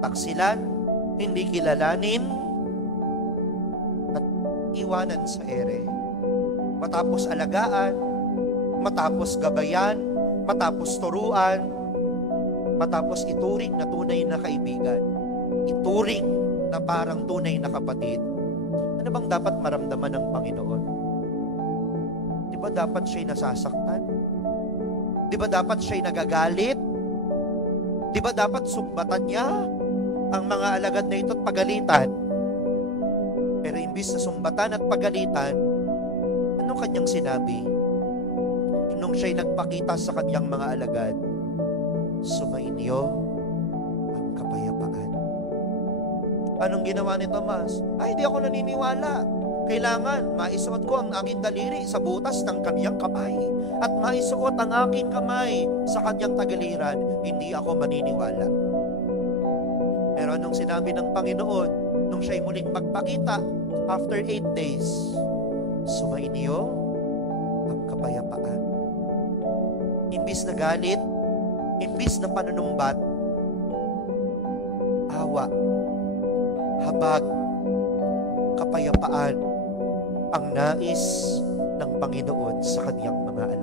taksilan, hindi kilalanin, at iwanan sa ere. Matapos alagaan, matapos gabayan, matapos turuan, matapos ituring na tunay na kaibigan, ituring na parang tunay na kapatid, ano bang dapat maramdaman ng Panginoon? Di ba dapat siya'y nasasaktan? Di ba dapat siya'y nagagalit? Di ba dapat sumbatan niya ang mga alagad na ito at pagalitan? Pero imbis na sumbatan at pagalitan, anong kanyang sinabi? Nung siya'y nagpakita sa kanyang mga alagad, sumainyo ang kapayapaan. Anong ginawa ni Tomas? Ay, di ako naniniwala. Kailangan maisuot ko ang aking daliri sa butas ng kanyang kamay at maisuot ang aking kamay sa kanyang tagiliran. Hindi ako maniniwala. Pero anong sinabi ng Panginoon nung siya'y muling magpakita after 8 days? Sumainyo ang kapayapaan. Imbis na galit, imbis na panunumbat, awa, habag, kapayapaan ang nais ng Panginoon sa kaniyang mga alagad.